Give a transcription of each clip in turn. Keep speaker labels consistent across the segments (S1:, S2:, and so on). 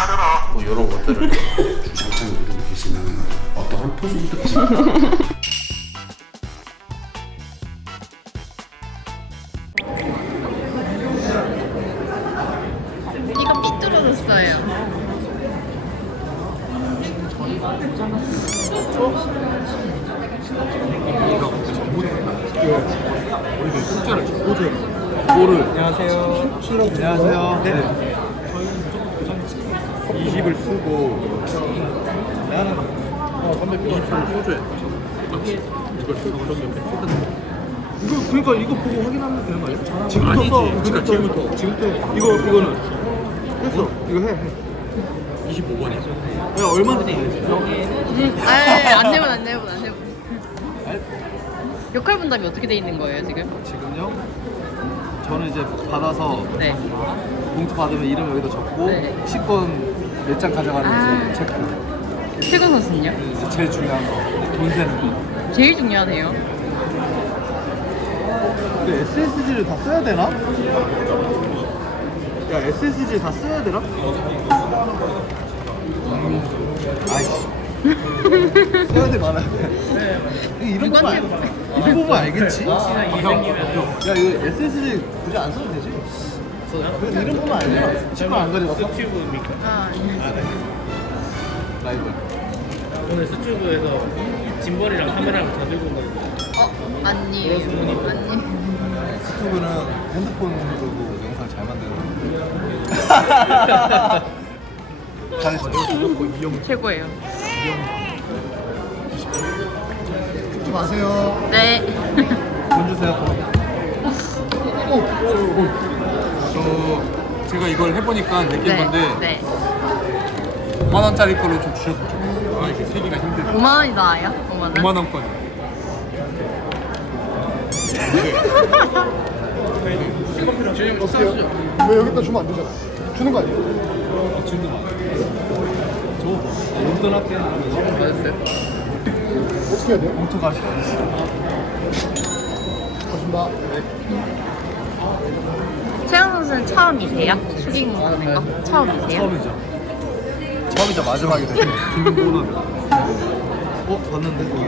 S1: 뭐 이런 것들을 주장창 누리고 계시는 어떠한 포수부터 계십니까?
S2: 이거 삐뚤어졌어요.
S1: 숫자를 소재 볼을 안녕하세요. 안녕하세요. 네. 20을 쓰고 나는 선배 20을 소주에 이걸 쓰고 이거 그러니까 이거 보고 확인하면 되는 거 아니야? 지금부터 써. 그러니까 지금부터 이거는 했어. 이거 해. 25번이야. 야 얼마 전에
S2: 안 내분. 역할 분담이 어떻게 돼 있는 거예요 지금?
S3: 지금요? 저는 이제 받아서
S2: 네.
S3: 봉투 받으면 이름 여기다 적고
S2: 네.
S3: 식권 몇 장 가져가는지 체크.
S2: 최근 선수는요?
S3: 이제 제일 중요한 거, 돈 세는 거.
S2: 제일 중요하네요.
S3: 근데 SSG를 다 써야 되나? 야 SSG 다 써야 되나? 아이씨. 써야 돼 말아야 돼. 이름 보면 알겠지? 야 이거 SSG 굳이 안 써도 되지? 그래도 이름 보면 알잖아. 친구 안 가져갔어?
S4: 스튜브입니까?
S3: 라이벌.
S4: 오늘 스튜브에서 짐벌이랑 카메라를 다 들고 온 거예요.
S2: 아니에요.
S3: 스튜브는 핸드폰 들고 영상 잘 만드는 잘했어.
S2: 최고예요.
S3: 죽지 마세요.
S2: 네.
S3: 돈 주세요.
S1: 제가 이걸 해보니까 느낀 건데
S2: 네.
S1: 5만 원짜리 걸로 좀 주셨으면 좋겠어요. 아 이게 세기가 힘들어.
S2: 5만 원이 나와요? 5만 원?
S1: 5만 원권.
S5: 왜 여기다 주면 안 되잖아. 주는 거 아니에요?
S3: 용돈 할게.
S1: 맞았어요?
S5: 어떻게 해야 돼요?
S3: 봉투 가져.
S5: 고맙습니다.
S2: 최영 선수는 처음이세요? 축인 거는 거? 처음이세요?
S3: 처음이자 마지막이 돼. 김보는. 봤는데 이게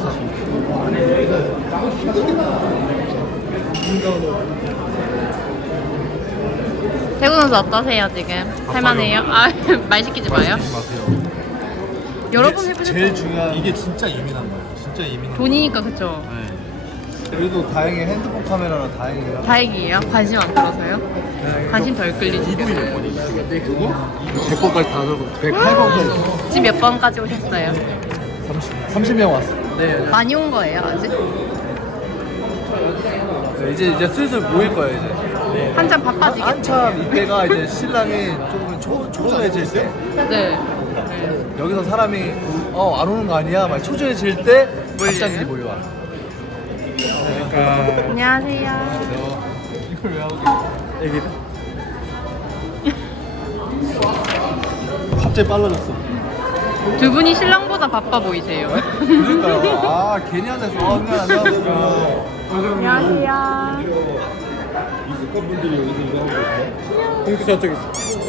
S3: 24시.
S2: 태구 선수 어떠세요 지금? 할만해요? 말 시키지 마요. 여러 번 해보셨죠?
S3: 제일 중요한 이게 진짜 예민한 거예요. 진짜 예민한.
S2: 돈이니까 그쵸?
S3: 네. 그래도 다행히 핸드폰 카메라라 다행이라.
S2: 다행이에요. 관심 안 끌어서요? 관심 덜 끌리시겠어요?
S3: 100번까지 다 들고 108번까지.
S2: 지금 몇 번까지 오셨어요?
S3: 30명 왔어.
S2: 많이 온 거예요 아직?
S3: 네, 이제 슬슬 모일 거예요 이제.
S2: 한참 바빠지겠
S3: 한참 이때가 이제 신랑이 조금 초조해질 때.
S2: 네.
S3: 여기서 사람이 안 오는 거 아니야? 막 초조해질 때 갑자기 몰려와.
S2: 안녕하세요.
S3: 이걸 왜 하고 애기들? 갑자기 빨라졌어.
S2: 두 분이 신랑보다 바빠 보이세요.
S3: 그러니까요. 괜히 안 해서 그냥 안녕하세요.
S2: 안녕하세요.
S3: 이스커분들이 여기서 일하고 계세요? 공수 저쪽에 있어.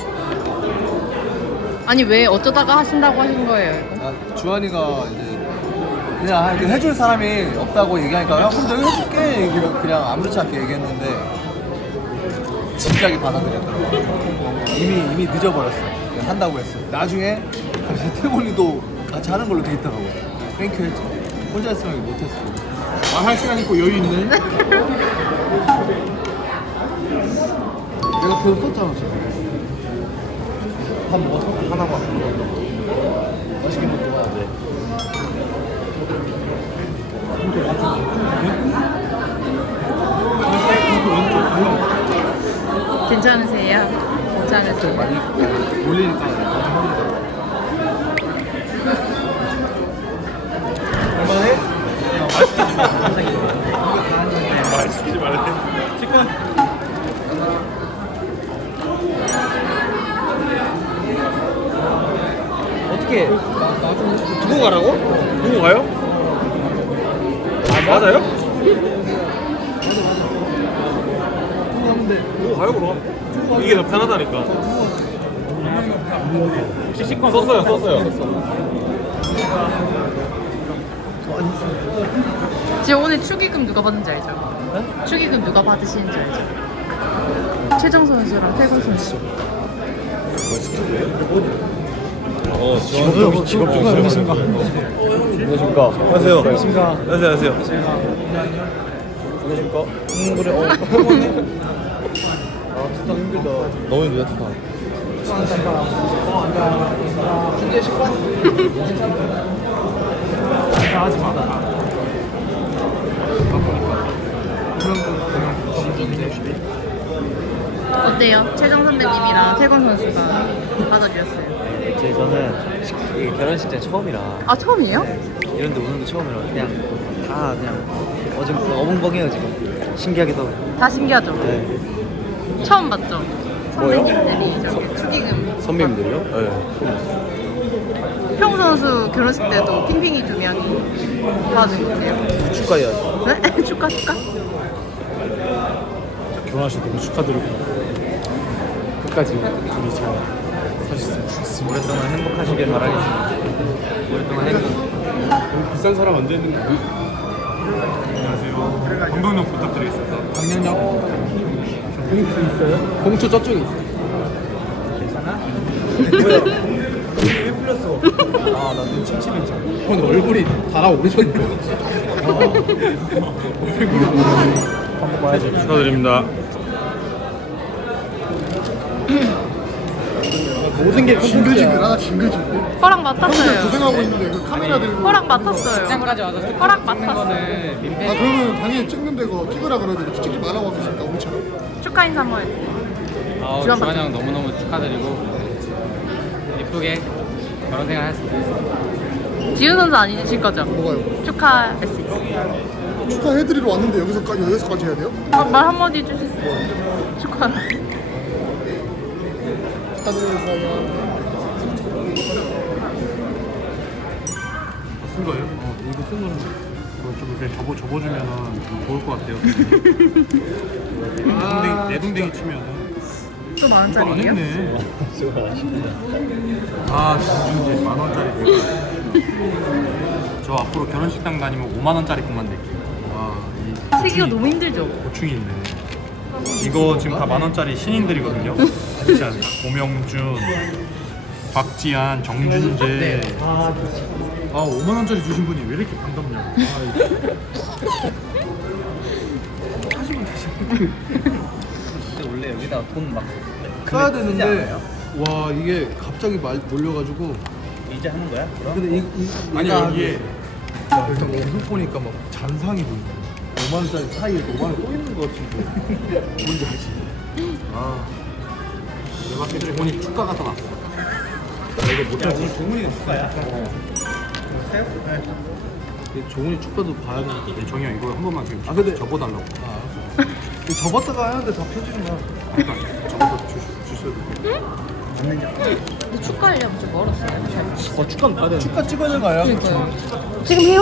S2: 아니 왜 어쩌다가 하신다고 하신 거예요?
S3: 주한이가 이제 그냥 해줄 사람이 없다고 얘기하니까 그럼 내가 해줄게 그냥 아무렇지 않게 얘기했는데 진작에 받아들였더라고. 이미 늦어버렸어. 그냥 한다고 했어. 나중에 태곤이도 같이 하는 걸로 돼 있더라고. 땡큐 했지. 혼자 했으면 못했어.
S1: 할 시간 있고 여유 있네.
S3: 내가 그거 썼잖아 지금. 밥 먹었어? 하나 봐. 맛있게 먹고 와.
S2: 괜찮으세요? 괜찮으세요?
S3: 많이 올리니까 얼마해?
S1: 말 시키지 말래. 시끄러.
S3: 어떻게?
S1: 두고 가라고? 두고 가요? 맞아요? 두고 가요 그럼. 이게 더 편하다니까.
S4: 혹시 식권 썼어요.
S2: 지금 오늘 축의금 누가 받는지 알죠? 축의금 누가 받으시는지 알죠? 최정 선수랑 태권 선수.
S3: 직업 중 안녕하십니까. 안녕하십니까. 안녕하세요. 안녕하세요. 안녕하십니까. 그래. 아, 투탕 힘들다. 너무 힘들다, 투탕. 준비해 식권?
S1: 하지 마.
S2: 어때요? 최정 선배님이랑 태권 선수가 받아주셨어요.
S6: 저는 이 결혼식 때 처음이라
S2: 아 처음이에요?
S6: 이런 데 오는 거 처음이라 그냥 다 그냥 어벙벙해요 지금. 신기하기도 하고.
S2: 다 신기하죠?
S6: 네.
S2: 처음 봤죠? 선배님들이 저기 축의금.
S3: 선배님들이요? 네.
S2: 평 선수 결혼식 때도 핑핑이 두 명이 받아준 거예요.
S3: 축하해야죠.
S2: 네? 축하.
S1: 결혼하셔서 너무 축하드리고 끝까지 둘이 잘 사셨으면 좋겠습니다.
S6: 오랫동안 행복하시길 바라겠습니다. 오랫동안 행복.
S1: 비싼 사람 앉아 있는 거. 안녕하세요. 건강력 부탁드리겠습니다.
S3: 작년요? 봉투 있어요? 봉투 저쪽에 있어. 뭐야? 왜 풀렸어? 아, 나 눈치 침침했지.
S1: 오늘 얼굴이 달아오르셨네요.
S3: 한번 봐야지.
S1: 축하드립니다.
S3: 모든 게
S5: 징글징글하다 징글징글.
S2: 허락
S5: 형들
S2: 맡았어요.
S5: 고생하고 있는데 그 카메라 들고.
S2: 허락 맡았어요. 허락 맡았어요.
S5: 아 그러면 당연히 찍는 데고 찍으라 그래야 되고 찍지 말라고 하겠습니까 우리처럼?
S2: 축하 인사 한번 해주세요. 주한
S4: 주한 형 너무너무 축하드리고 예쁘게 결혼 생활 했습니다.
S2: 지훈 선수 아니실 거죠?
S5: 뭐가요?
S2: 축하 메시지.
S5: 축하해드리러 왔는데 여기서까지 해야 돼요?
S2: 말 한마디 해주시죠. 축하.
S5: 축하드려요.
S1: 쓴 거예요? 이거 쓴 거는 좀 그냥 접어주면은 좀 좋을 것 같아요. 내 동댕이 치면은
S2: 또 만
S1: 이거 안
S2: 원짜리예요?
S1: 했네. 아, 정준재 10,000원짜리 내가. 저 앞으로 결혼식당 다니면 50,000원짜리 것만 낼게요. 와, 이
S2: 세기가 너무 힘들죠?
S1: 고충이 있네. 이거 지금 다 10,000원짜리 신인들이거든요. 진짜 고명준, 박지한, 정준재. 아, 5만원짜리 주신 분이 왜 이렇게 반갑냐고. 하시면 되지.
S6: 근데 원래 여기다 돈 막
S3: 써야 되는데, 와, 이게 갑자기 몰려가지고.
S6: 이제 하는 거야? 그럼?
S3: 근데
S1: 아니, 여기에.
S3: 야, 일단 계속 보니까 막 잔상이 보인다. 5만원짜리 사이에 5만원 또 있는 거 같은데. 뭔지 알지?
S1: 아, 내가 봤을 때 본인 축가가 더 낫어. 이거 못하지. 종훈이가 축가야?
S3: 종훈이 축가도 봐야 되는데.
S1: 네, 정이 형 이거 한 번만 지금
S3: 아, 근데-
S1: 접어달라고.
S3: 접었다가 하는데 다 펴지는 거야.
S1: 그러니까 접어서 주셔도 돼요.
S2: 근데 축하하려면 좀 멀었어요.
S3: 축가는 봐야 돼. 축가 찍어야 되는 거 아니야?
S2: 지금 해요?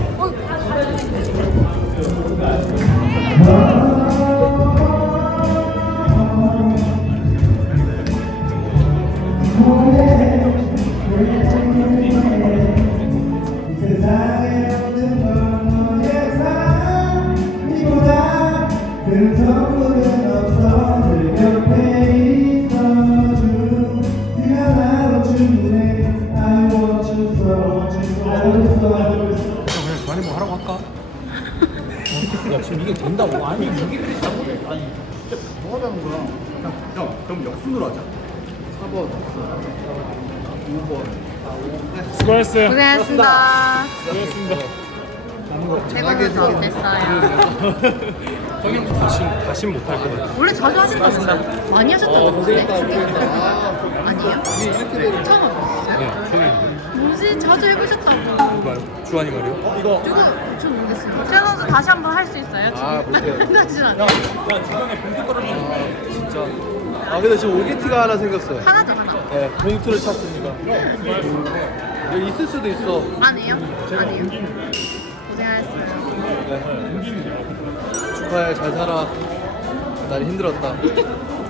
S1: 그냥 주한이 뭐 하라고 할까?
S3: 야, 지금 이게 된다고? 아니, 이게 그래 잘못했어. 아니, 진짜 뭐 하자는 거야?
S1: 형, 그럼 역순으로 하자.
S3: 4번, 5번.
S1: 수고하셨어요.
S2: 고생하셨습니다.
S1: 수고하셨습니다.
S2: 최근 선수 어땠어요?
S1: 형님 다시 못할 것 같아.
S2: 원래 자주 하신다고 많이 하셨다고 아니에요? 처음 와보셨어요?
S1: 네, 최근에
S2: 뭐지? 자주 해보셨다고.
S1: 누가요? 주한이 말이요? 이거.
S2: 누구? 저 모르겠어요. 최근 선수 다시 한번 할 수 있어요? 지금?
S3: 아, 못해요.
S2: 다시 안
S1: 야, 주변에 봉투 떨어지는
S3: 진짜. 아, 근데 지금 오게티가 하나 생겼어요.
S2: 하나죠, 하나.
S3: 네, 봉투를 찾습니다. 여기 있을 수도 있어.
S2: 안 해요? 안 해요. 고생하셨어요.
S3: 축하해, 잘 살아. 날 힘들었다.